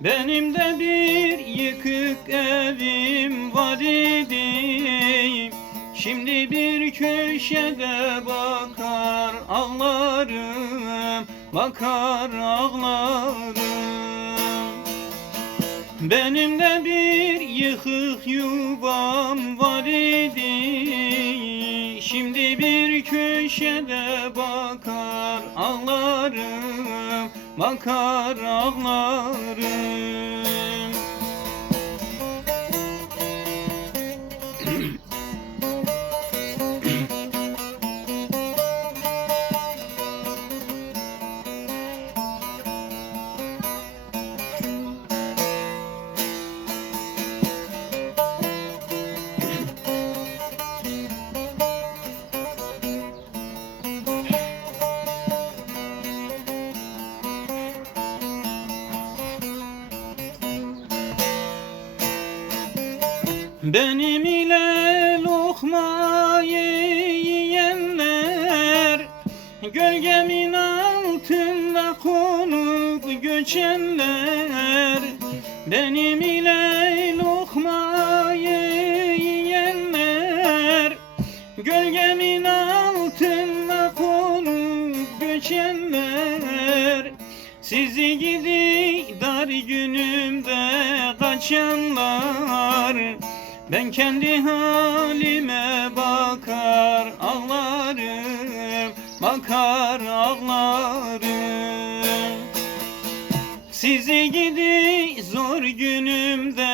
Benim de bir yıkık evim var idi. Şimdi bir köşede bakar ağlarım Bakar ağlarım. Benim de bir yıkık yuvam var idi. Şimdi bir köşede bakar ağlarım Bakar ağlarım Benim ile lokmayı yiyenler Gölgemin altında konup göçenler. Benim ile lokmayı yiyenler Gölgemin altında konup göçenler. Sizi gidi dar günümde kaçanlar Ben kendi halime bakar ağlarım Bakar ağlarım. Sizi gidi zor günümde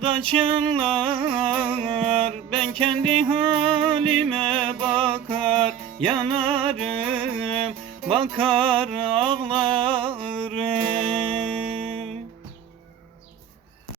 kaçanlar Ben kendi halime bakar yanarım Bakar ağlarım